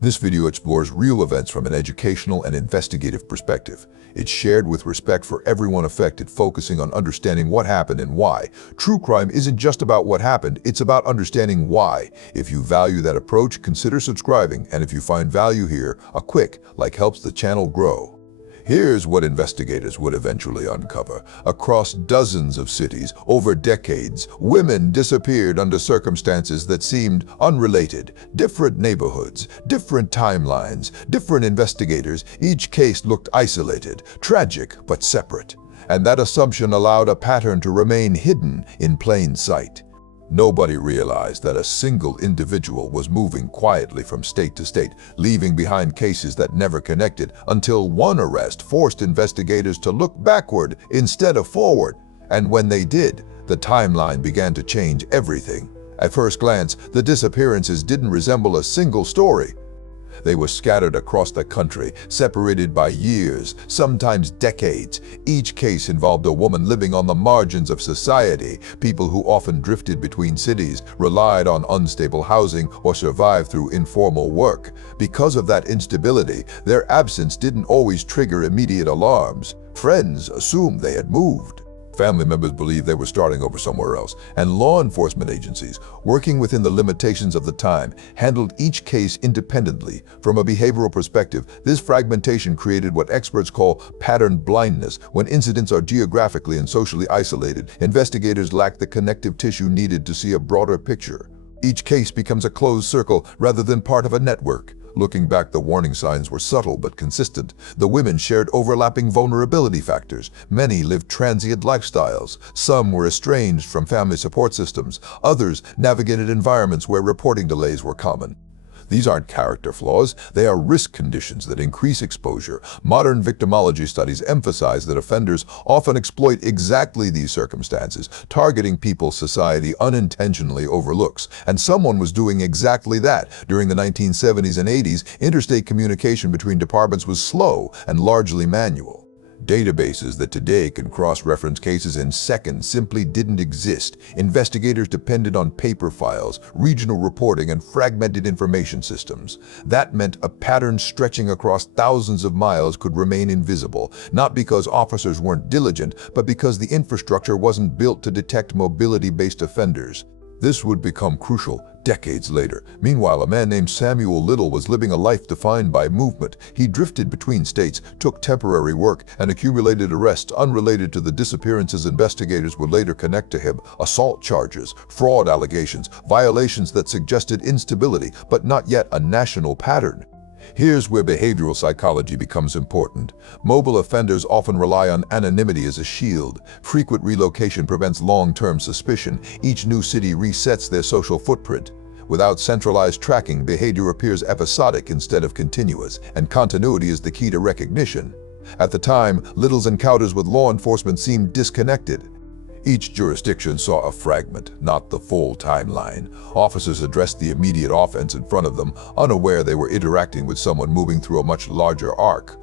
This video explores real events from an educational and investigative perspective. It's shared with respect for everyone affected, focusing on understanding what happened and why. True crime isn't just about what happened, it's about understanding why. If you value that approach, consider subscribing, and if you find value here, a quick like helps the channel grow. Here's what investigators would eventually uncover. Across dozens of cities, over decades, women disappeared under circumstances that seemed unrelated. Different neighborhoods, different timelines, different investigators. Each case looked isolated, tragic, but separate. And that assumption allowed a pattern to remain hidden in plain sight. Nobody realized that a single individual was moving quietly from state to state, leaving behind cases that never connected, until one arrest forced investigators to look backward instead of forward. And when they did, the timeline began to change everything. At first glance, the disappearances didn't resemble a single story. They were scattered across the country, separated by years, sometimes decades. Each case involved a woman living on the margins of society, people who often drifted between cities, relied on unstable housing, or survived through informal work. Because of that instability, their absence didn't always trigger immediate alarms. Friends assumed they had moved. Family members believed they were starting over somewhere else, and law enforcement agencies, working within the limitations of the time, handled each case independently. From a behavioral perspective, this fragmentation created what experts call pattern blindness. When incidents are geographically and socially isolated, investigators lack the connective tissue needed to see a broader picture. Each case becomes a closed circle rather than part of a network. Looking back, the warning signs were subtle but consistent. The women shared overlapping vulnerability factors. Many lived transient lifestyles. Some were estranged from family support systems. Others navigated environments where reporting delays were common. These aren't character flaws, they are risk conditions that increase exposure. Modern victimology studies emphasize that offenders often exploit exactly these circumstances, targeting people society unintentionally overlooks. And someone was doing exactly that. During the 1970s and 80s, interstate communication between departments was slow and largely manual. Databases that today can cross-reference cases in seconds simply didn't exist. Investigators depended on paper files, regional reporting, and fragmented information systems. That meant a pattern stretching across thousands of miles could remain invisible, not because officers weren't diligent, but because the infrastructure wasn't built to detect mobility-based offenders. This would become crucial decades later. Meanwhile, a man named Samuel Little was living a life defined by movement. He drifted between states, took temporary work, and accumulated arrests unrelated to the disappearances investigators would later connect to him. Assault charges, fraud allegations, violations that suggested instability, but not yet a national pattern. Here's where behavioral psychology becomes important. Mobile offenders often rely on anonymity as a shield. Frequent relocation prevents long-term suspicion. Each new city resets their social footprint. Without centralized tracking, behavior appears episodic instead of continuous, and continuity is the key to recognition. At the time, Little's encounters with law enforcement seemed disconnected. Each jurisdiction saw a fragment, not the full timeline. Officers addressed the immediate offense in front of them, unaware they were interacting with someone moving through a much larger arc.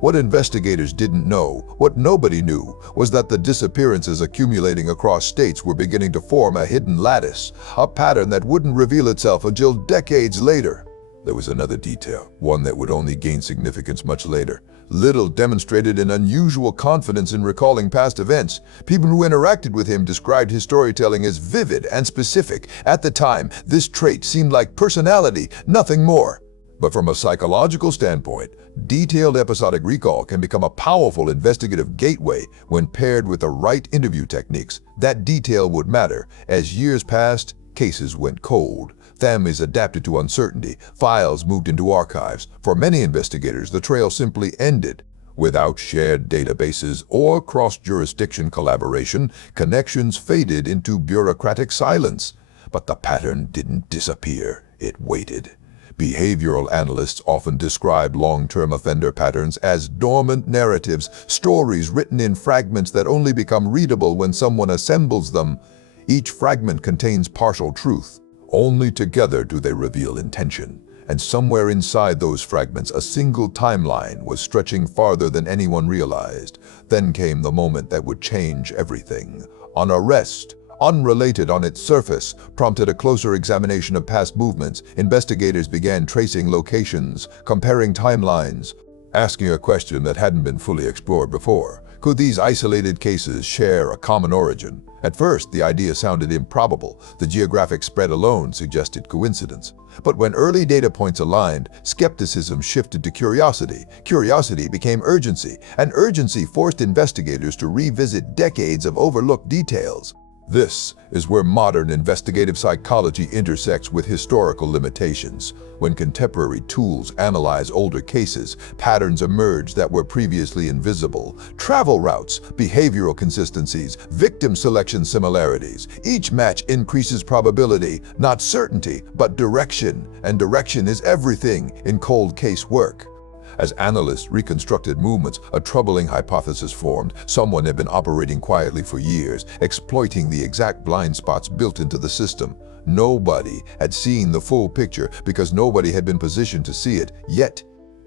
What investigators didn't know, what nobody knew, was that the disappearances accumulating across states were beginning to form a hidden lattice, a pattern that wouldn't reveal itself until decades later. There was another detail, one that would only gain significance much later. Little demonstrated an unusual confidence in recalling past events. People who interacted with him described his storytelling as vivid and specific. At the time, this trait seemed like personality, nothing more. But from a psychological standpoint, detailed episodic recall can become a powerful investigative gateway when paired with the right interview techniques. That detail would matter. As years passed, cases went cold. Families adapted to uncertainty. Files moved into archives. For many investigators, the trail simply ended. Without shared databases or cross-jurisdiction collaboration, connections faded into bureaucratic silence. But the pattern didn't disappear. It waited. Behavioral analysts often describe long-term offender patterns as dormant narratives, stories written in fragments that only become readable when someone assembles them. Each fragment contains partial truth. Only together do they reveal intention. And somewhere inside those fragments, a single timeline was stretching farther than anyone realized. Then came the moment that would change everything. An arrest, unrelated on its surface, prompted a closer examination of past movements. Investigators began tracing locations, comparing timelines, asking a question that hadn't been fully explored before. Could these isolated cases share a common origin? At first, the idea sounded improbable. The geographic spread alone suggested coincidence. But when early data points aligned, skepticism shifted to curiosity. Curiosity became urgency, and urgency forced investigators to revisit decades of overlooked details. This is where modern investigative psychology intersects with historical limitations. When contemporary tools analyze older cases, patterns emerge that were previously invisible. Travel routes, behavioral consistencies, victim selection similarities. Each match increases probability, not certainty, but direction. And direction is everything in cold case work. As analysts reconstructed movements, a troubling hypothesis formed. Someone had been operating quietly for years, exploiting the exact blind spots built into the system. Nobody had seen the full picture because nobody had been positioned to see it yet.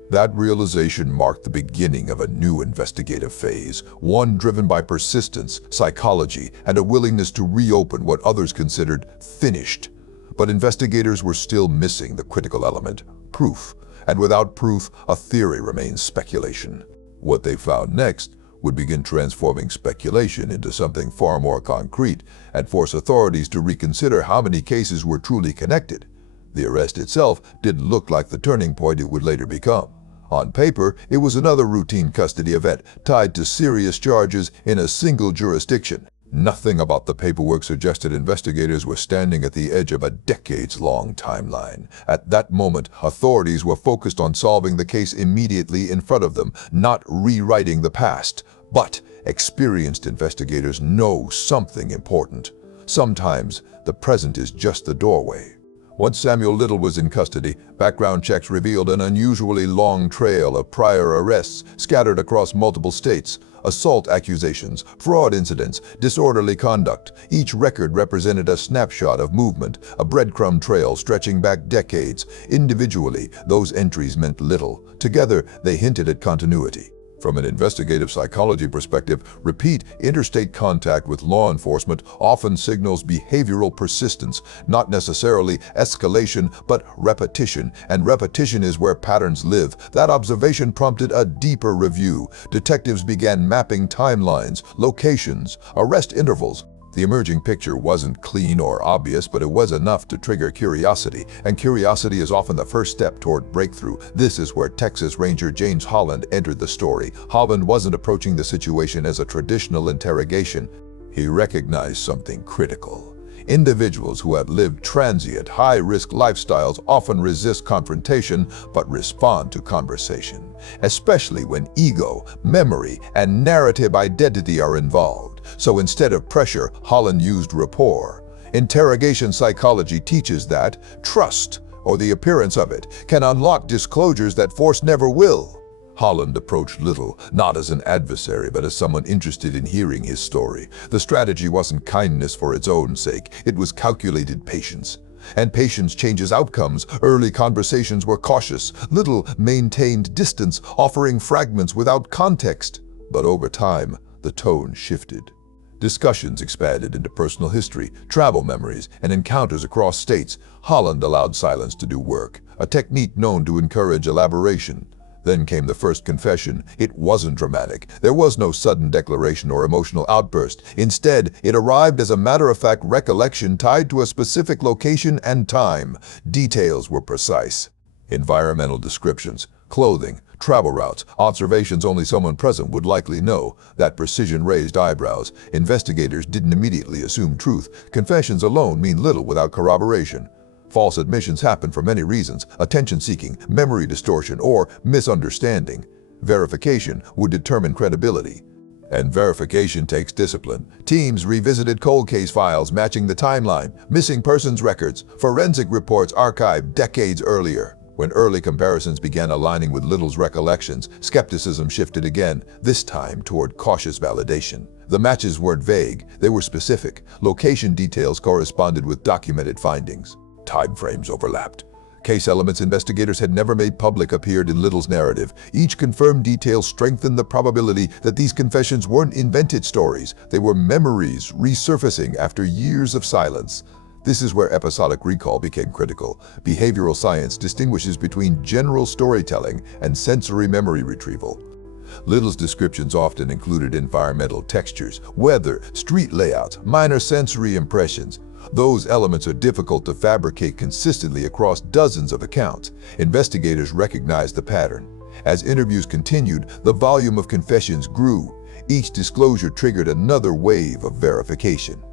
That realization marked the beginning of a new investigative phase, one driven by persistence, psychology, and a willingness to reopen what others considered finished. But investigators were still missing the critical element: proof. And without proof, a theory remains speculation. What they found next would begin transforming speculation into something far more concrete and force authorities to reconsider how many cases were truly connected. The arrest itself didn't look like the turning point it would later become. On paper, it was another routine custody event tied to serious charges in a single jurisdiction. Nothing about the paperwork suggested investigators were standing at the edge of a decades-long timeline. At that moment, authorities were focused on solving the case immediately in front of them, not rewriting the past. But experienced investigators know something important. Sometimes the present is just the doorway. Once Samuel Little was in custody, background checks revealed an unusually long trail of prior arrests scattered across multiple states. Assault accusations, fraud incidents, disorderly conduct. Each record represented a snapshot of movement, a breadcrumb trail stretching back decades. Individually, those entries meant little. Together, they hinted at continuity. From an investigative psychology perspective, repeat interstate contact with law enforcement often signals behavioral persistence, not necessarily escalation, but repetition. And repetition is where patterns live. That observation prompted a deeper review. Detectives began mapping timelines, locations, arrest intervals. The emerging picture wasn't clean or obvious, but it was enough to trigger curiosity, and curiosity is often the first step toward breakthrough. This is where Texas Ranger James Holland entered the story. Holland wasn't approaching the situation as a traditional interrogation. He recognized something critical. Individuals who have lived transient, high-risk lifestyles often resist confrontation but respond to conversation, especially when ego, memory, and narrative identity are involved. So instead of pressure, Holland used rapport. Interrogation psychology teaches that trust, or the appearance of it, can unlock disclosures that force never will. Holland approached Little not as an adversary, but as someone interested in hearing his story. The strategy wasn't kindness for its own sake, it was calculated patience. And patience changes outcomes. Early conversations were cautious. Little maintained distance, offering fragments without context. But over time, the tone shifted. Discussions expanded into personal history, travel memories, and encounters across states. Holland allowed silence to do work, a technique known to encourage elaboration. Then came the first confession. It wasn't dramatic. There was no sudden declaration or emotional outburst. Instead, it arrived as a matter-of-fact recollection tied to a specific location and time. Details were precise. Environmental descriptions, clothing, travel routes, observations only someone present would likely know. That precision raised eyebrows. Investigators didn't immediately assume truth. Confessions alone mean little without corroboration. False admissions happen for many reasons: attention-seeking, memory distortion, or misunderstanding. Verification would determine credibility. And verification takes discipline. Teams revisited cold case files matching the timeline, missing persons records, forensic reports archived decades earlier. When early comparisons began aligning with Little's recollections, skepticism shifted again, this time toward cautious validation. The matches weren't vague, they were specific. Location details corresponded with documented findings. Timeframes overlapped. Case elements investigators had never made public appeared in Little's narrative. Each confirmed detail strengthened the probability that these confessions weren't invented stories. They were memories resurfacing after years of silence. This is where episodic recall became critical. Behavioral science distinguishes between general storytelling and sensory memory retrieval. Little's descriptions often included environmental textures, weather, street layouts, minor sensory impressions. Those elements are difficult to fabricate consistently across dozens of accounts. Investigators recognized the pattern. As interviews continued, the volume of confessions grew. Each disclosure triggered another wave of verification.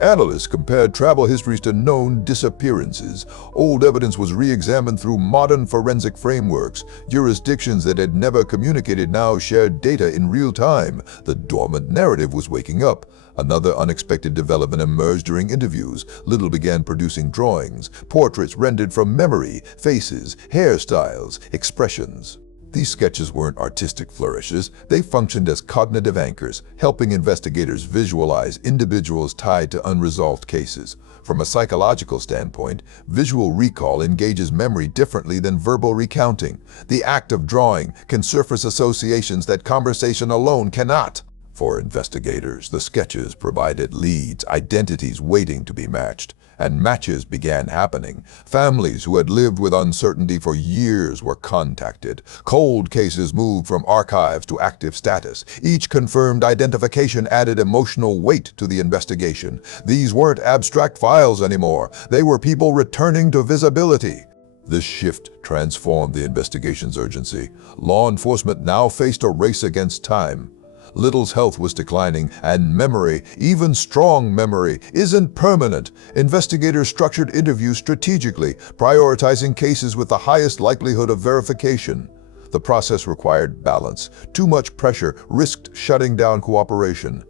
Analysts compared travel histories to known disappearances. Old evidence was re-examined through modern forensic frameworks. Jurisdictions that had never communicated now shared data in real time. The dormant narrative was waking up. Another unexpected development emerged during interviews. Little began producing drawings, portraits rendered from memory, faces, hairstyles, expressions. These sketches weren't artistic flourishes, they functioned as cognitive anchors, helping investigators visualize individuals tied to unresolved cases. From a psychological standpoint, visual recall engages memory differently than verbal recounting. The act of drawing can surface associations that conversation alone cannot. For investigators, the sketches provided leads, identities waiting to be matched. And matches began happening. Families who had lived with uncertainty for years were contacted. Cold cases moved from archives to active status. Each confirmed identification added emotional weight to the investigation. These weren't abstract files anymore. They were people returning to visibility. This shift transformed the investigation's urgency. Law enforcement now faced a race against time. Little's health was declining, and memory, even strong memory, isn't permanent. Investigators structured interviews strategically, prioritizing cases with the highest likelihood of verification. The process required balance. Too much pressure risked shutting down cooperation.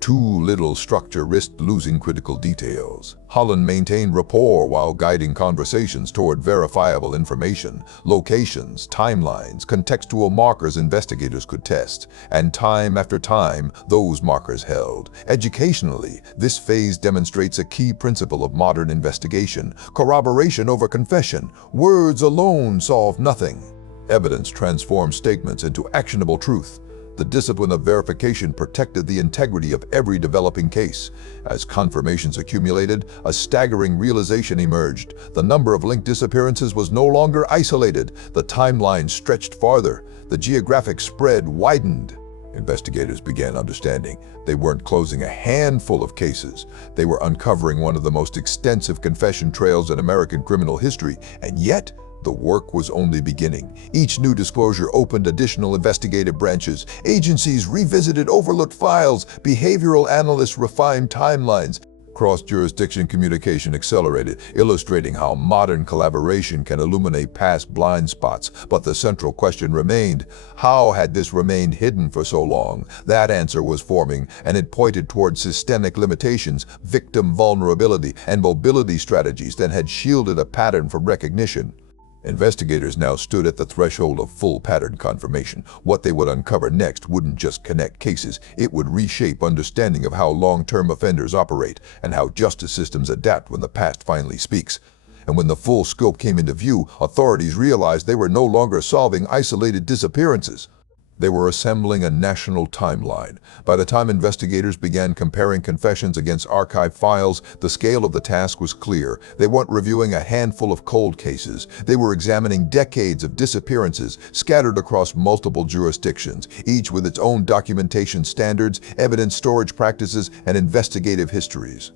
Too little structure risked losing critical details. Holland maintained rapport while guiding conversations toward verifiable information, locations, timelines, contextual markers investigators could test, and time after time, those markers held. Educationally, this phase demonstrates a key principle of modern investigation: corroboration over confession. Words alone solve nothing. Evidence transforms statements into actionable truth. The discipline of verification protected the integrity of every developing case. As confirmations accumulated, a staggering realization emerged. The number of linked disappearances was no longer isolated. The timeline stretched farther. The geographic spread widened. Investigators began understanding they weren't closing a handful of cases. They were uncovering one of the most extensive confession trails in American criminal history, and yet, the work was only beginning. Each new disclosure opened additional investigative branches. Agencies revisited overlooked files. Behavioral analysts refined timelines. Cross-jurisdiction communication accelerated, illustrating how modern collaboration can illuminate past blind spots. But the central question remained: how had this remained hidden for so long? That answer was forming, and it pointed toward systemic limitations, victim vulnerability, and mobility strategies that had shielded a pattern from recognition. Investigators now stood at the threshold of full pattern confirmation. What they would uncover next wouldn't just connect cases, it would reshape understanding of how long-term offenders operate and how justice systems adapt when the past finally speaks. And when the full scope came into view, authorities realized they were no longer solving isolated disappearances. They were assembling a national timeline. By the time investigators began comparing confessions against archive files, the scale of the task was clear. They weren't reviewing a handful of cold cases. They were examining decades of disappearances scattered across multiple jurisdictions, each with its own documentation standards, evidence storage practices, and investigative histories.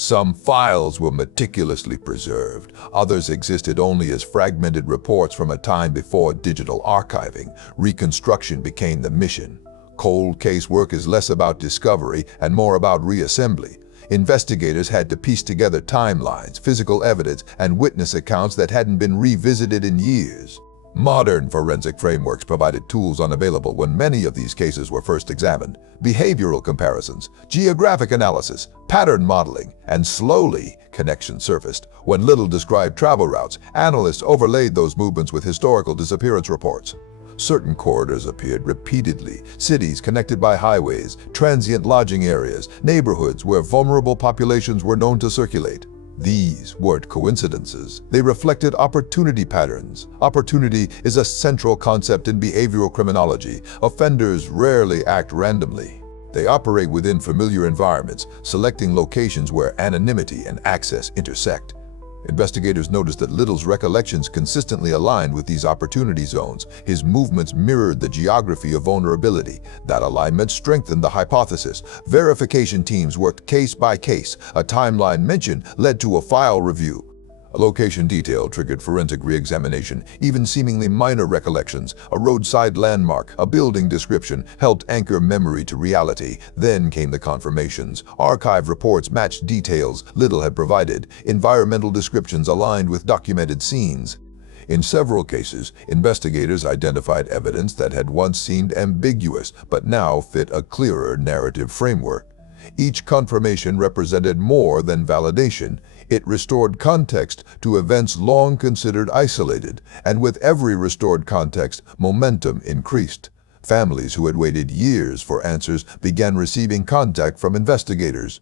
Some files were meticulously preserved. Others existed only as fragmented reports from a time before digital archiving. Reconstruction became the mission. Cold case work is less about discovery and more about reassembly. Investigators had to piece together timelines, physical evidence, and witness accounts that hadn't been revisited in years. Modern forensic frameworks provided tools unavailable when many of these cases were first examined: behavioral comparisons, geographic analysis, pattern modeling, and slowly, connections surfaced. When Little described travel routes, analysts overlaid those movements with historical disappearance reports. Certain corridors appeared repeatedly: cities connected by highways, transient lodging areas, neighborhoods where vulnerable populations were known to circulate. These weren't coincidences. They reflected opportunity patterns. Opportunity is a central concept in behavioral criminology. Offenders rarely act randomly. They operate within familiar environments, selecting locations where anonymity and access intersect. Investigators noticed that Little's recollections consistently aligned with these opportunity zones. His movements mirrored the geography of vulnerability. That alignment strengthened the hypothesis. Verification teams worked case by case. A timeline mention led to a file review. A location detail triggered forensic re-examination. Even seemingly minor recollections, a roadside landmark, a building description, helped anchor memory to reality. Then came the confirmations. Archive reports matched details Little had provided. Environmental descriptions aligned with documented scenes. In several cases, investigators identified evidence that had once seemed ambiguous, but now fit a clearer narrative framework. Each confirmation represented more than validation. It restored context to events long considered isolated, and with every restored context, momentum increased. Families who had waited years for answers began receiving contact from investigators.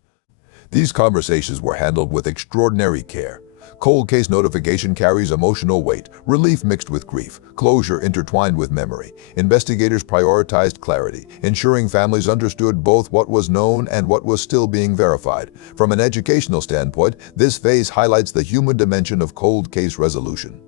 These conversations were handled with extraordinary care. Cold case notification carries emotional weight, relief mixed with grief, closure intertwined with memory. Investigators prioritized clarity, ensuring families understood both what was known and what was still being verified. From an educational standpoint, this phase highlights the human dimension of cold case resolution.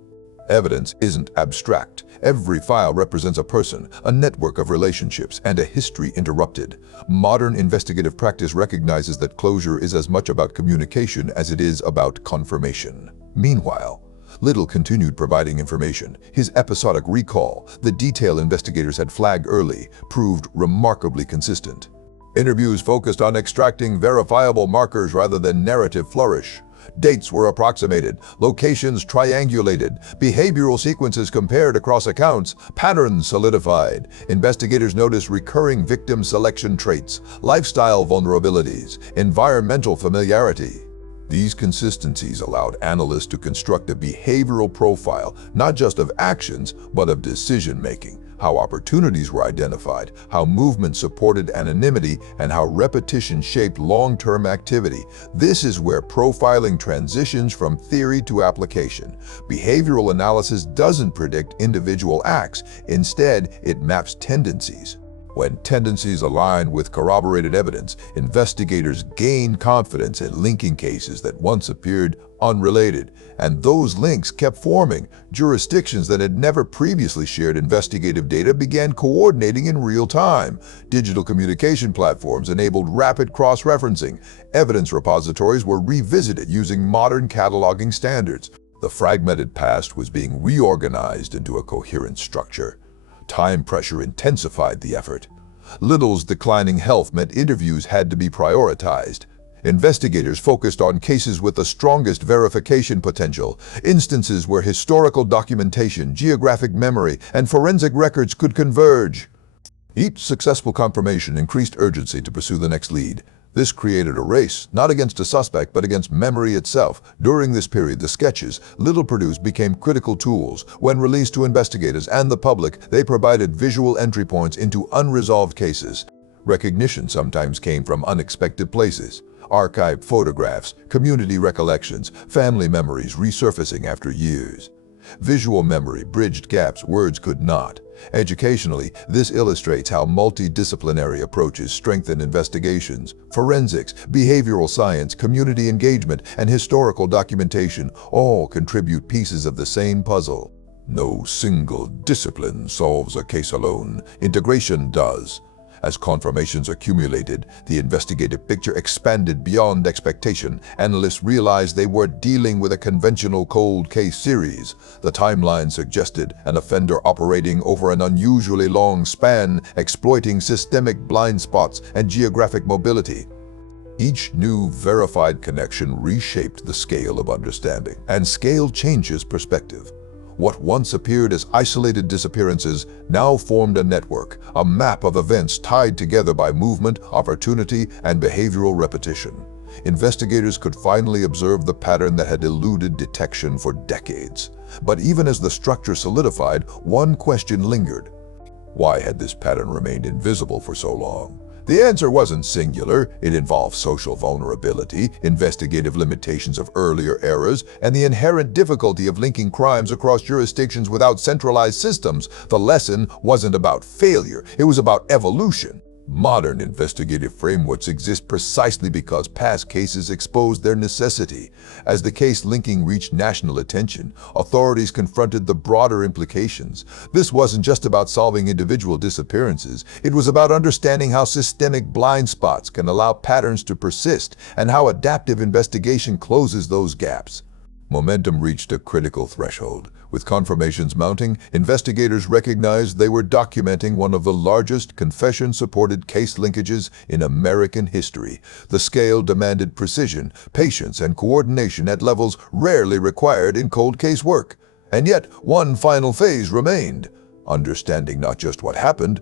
Evidence isn't abstract. Every file represents a person, a network of relationships, and a history interrupted. Modern investigative practice recognizes that closure is as much about communication as it is about confirmation. Meanwhile, Little continued providing information. His episodic recall, the detail investigators had flagged early, proved remarkably consistent. Interviews focused on extracting verifiable markers rather than narrative flourish. Dates were approximated, locations triangulated, behavioral sequences compared across accounts, patterns solidified. Investigators noticed recurring victim selection traits, lifestyle vulnerabilities, environmental familiarity. These consistencies allowed analysts to construct a behavioral profile, not just of actions, but of decision-making. How opportunities were identified, how movement supported anonymity, and how repetition shaped long-term activity. This is where profiling transitions from theory to application. Behavioral analysis doesn't predict individual acts. Instead, it maps tendencies. When tendencies align with corroborated evidence, investigators gain confidence in linking cases that once appeared unrelated, and those links kept forming. Jurisdictions that had never previously shared investigative data began coordinating in real time. Digital communication platforms enabled rapid cross-referencing. Evidence repositories were revisited using modern cataloging standards. The fragmented past was being reorganized into a coherent structure. Time pressure intensified the effort. Little's declining health meant interviews had to be prioritized. Investigators focused on cases with the strongest verification potential, instances where historical documentation, geographic memory, and forensic records could converge. Each successful confirmation increased urgency to pursue the next lead. This created a race, not against a suspect, but against memory itself. During this period, the sketches Little produced became critical tools. When released to investigators and the public, they provided visual entry points into unresolved cases. Recognition sometimes came from unexpected places. Archived photographs, community recollections, family memories resurfacing after years. Visual memory bridged gaps words could not. Educationally, this illustrates how multidisciplinary approaches strengthen investigations. Forensics, behavioral science, community engagement, and historical documentation all contribute pieces of the same puzzle. No single discipline solves a case alone. Integration does. As confirmations accumulated, the investigative picture expanded beyond expectation. Analysts realized they weren't dealing with a conventional cold case series. The timeline suggested an offender operating over an unusually long span, exploiting systemic blind spots and geographic mobility. Each new verified connection reshaped the scale of understanding, and scale changes perspective. What once appeared as isolated disappearances now formed a network, a map of events tied together by movement, opportunity, and behavioral repetition. Investigators could finally observe the pattern that had eluded detection for decades. But even as the structure solidified, one question lingered. Why had this pattern remained invisible for so long? The answer wasn't singular. It involved social vulnerability, investigative limitations of earlier eras, and the inherent difficulty of linking crimes across jurisdictions without centralized systems. The lesson wasn't about failure, it was about evolution. Modern investigative frameworks exist precisely because past cases exposed their necessity. As the case linking reached national attention, authorities confronted the broader implications. This wasn't just about solving individual disappearances, it was about understanding how systemic blind spots can allow patterns to persist and how adaptive investigation closes those gaps. Momentum reached a critical threshold. With confirmations mounting, investigators recognized they were documenting one of the largest confession-supported case linkages in American history. The scale demanded precision, patience, and coordination at levels rarely required in cold case work. And yet, one final phase remained: understanding not just what happened,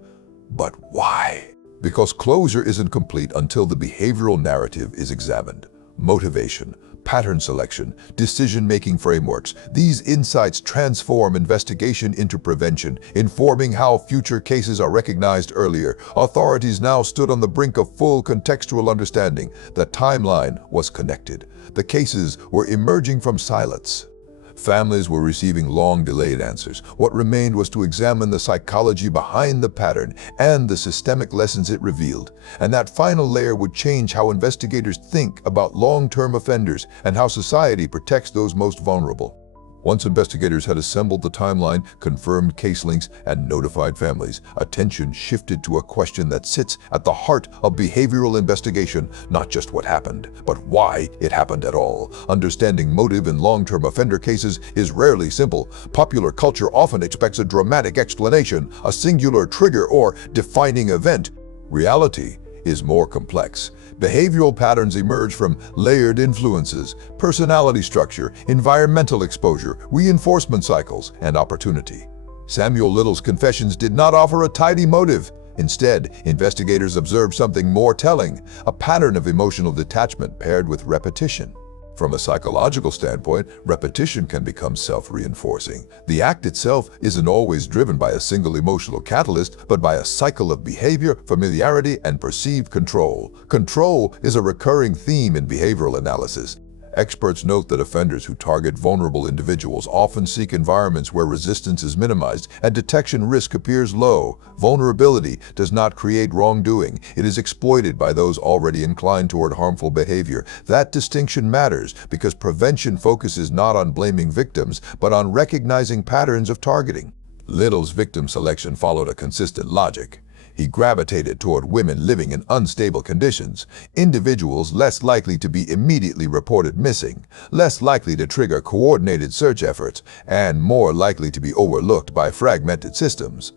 but why. Because closure isn't complete until the behavioral narrative is examined. Motivation, pattern selection, decision-making frameworks, these insights transform investigation into prevention, informing how future cases are recognized earlier. Authorities now stood on the brink of full contextual understanding. The timeline was connected. The cases were emerging from silence. Families were receiving long-delayed answers. What remained was to examine the psychology behind the pattern and the systemic lessons it revealed. And that final layer would change how investigators think about long-term offenders and how society protects those most vulnerable. Once investigators had assembled the timeline, confirmed case links, and notified families, attention shifted to a question that sits at the heart of behavioral investigation: not just what happened, but why it happened at all. Understanding motive in long-term offender cases is rarely simple. Popular culture often expects a dramatic explanation, a singular trigger, or defining event. Reality is more complex. Behavioral patterns emerge from layered influences, personality structure, environmental exposure, reinforcement cycles, and opportunity. Samuel Little's confessions did not offer a tidy motive. Instead, investigators observed something more telling: a pattern of emotional detachment paired with repetition. From a psychological standpoint, repetition can become self-reinforcing. The act itself isn't always driven by a single emotional catalyst, but by a cycle of behavior, familiarity, and perceived control. Control is a recurring theme in behavioral analysis. Experts note that offenders who target vulnerable individuals often seek environments where resistance is minimized and detection risk appears low. Vulnerability does not create wrongdoing. It is exploited by those already inclined toward harmful behavior. That distinction matters because prevention focuses not on blaming victims, but on recognizing patterns of targeting. Little's victim selection followed a consistent logic. He gravitated toward women living in unstable conditions, individuals less likely to be immediately reported missing, less likely to trigger coordinated search efforts, and more likely to be overlooked by fragmented systems.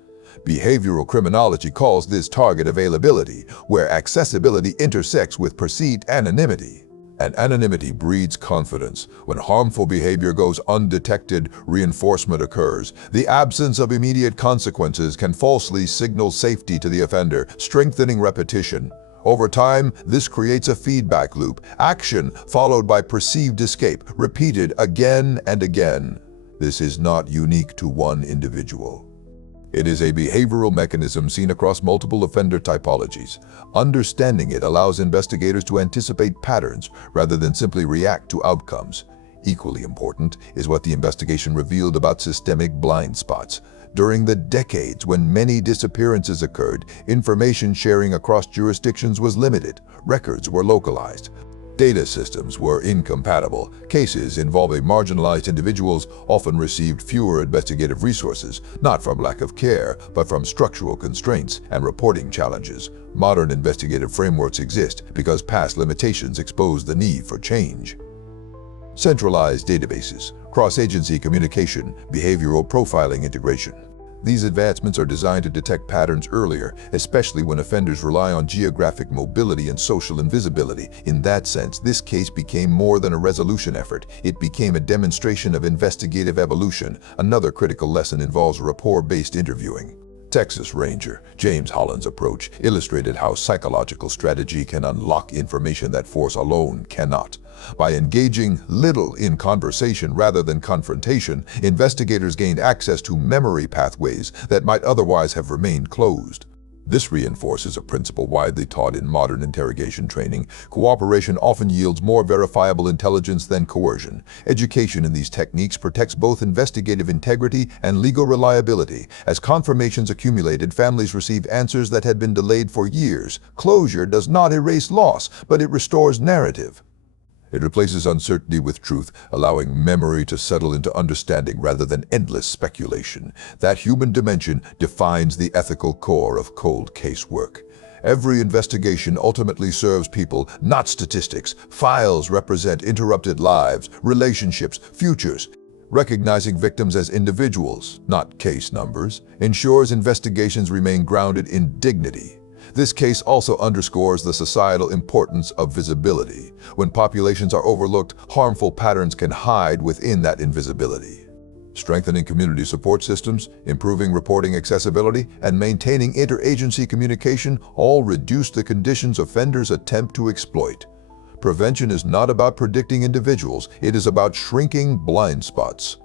Behavioral criminology calls this target availability, where accessibility intersects with perceived anonymity. And anonymity breeds confidence. When harmful behavior goes undetected, reinforcement occurs. The absence of immediate consequences can falsely signal safety to the offender, strengthening repetition. Over time, this creates a feedback loop: action followed by perceived escape, repeated again and again. This is not unique to one individual. It is a behavioral mechanism seen across multiple offender typologies. Understanding it allows investigators to anticipate patterns rather than simply react to outcomes. Equally important is what the investigation revealed about systemic blind spots. During the decades when many disappearances occurred, information sharing across jurisdictions was limited. Records were localized. Data systems were incompatible. Cases involving marginalized individuals often received fewer investigative resources, not from lack of care, but from structural constraints and reporting challenges. Modern investigative frameworks exist because past limitations exposed the need for change. Centralized databases, cross-agency communication, behavioral profiling integration. These advancements are designed to detect patterns earlier, especially when offenders rely on geographic mobility and social invisibility. In that sense, this case became more than a resolution effort. It became a demonstration of investigative evolution. Another critical lesson involves rapport-based interviewing. Texas Ranger James Holland's approach illustrated how psychological strategy can unlock information that force alone cannot. By engaging Little in conversation rather than confrontation, investigators gained access to memory pathways that might otherwise have remained closed. This reinforces a principle widely taught in modern interrogation training. Cooperation often yields more verifiable intelligence than coercion. Education in these techniques protects both investigative integrity and legal reliability. As confirmations accumulated, families receive answers that had been delayed for years. Closure does not erase loss, but it restores narrative. It replaces uncertainty with truth, allowing memory to settle into understanding rather than endless speculation. That human dimension defines the ethical core of cold case work. Every investigation ultimately serves people, not statistics. Files represent interrupted lives, relationships, futures. Recognizing victims as individuals, not case numbers, ensures investigations remain grounded in dignity. This case also underscores the societal importance of visibility. When populations are overlooked, harmful patterns can hide within that invisibility. Strengthening community support systems, improving reporting accessibility, and maintaining interagency communication all reduce the conditions offenders attempt to exploit. Prevention is not about predicting individuals, it is about shrinking blind spots.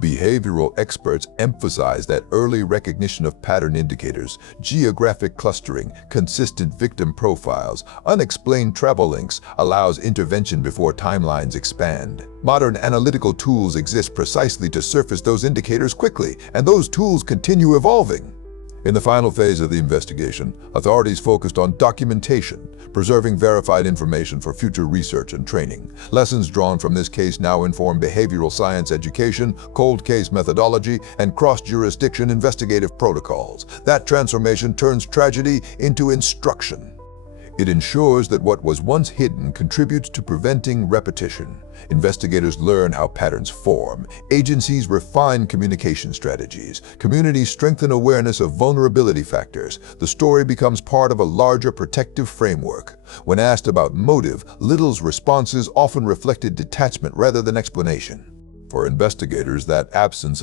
Behavioral experts emphasize that early recognition of pattern indicators, geographic clustering, consistent victim profiles, unexplained travel links allows intervention before timelines expand. Modern analytical tools exist precisely to surface those indicators quickly, and those tools continue evolving. In the final phase of the investigation, authorities focused on documentation, preserving verified information for future research and training. Lessons drawn from this case now inform behavioral science education, cold case methodology, and cross-jurisdiction investigative protocols. That transformation turns tragedy into instruction. It ensures that what was once hidden contributes to preventing repetition. Investigators learn how patterns form. Agencies refine communication strategies. Communities strengthen awareness of vulnerability factors. The story becomes part of a larger protective framework. When asked about motive, Little's responses often reflected detachment rather than explanation. For investigators, that absence of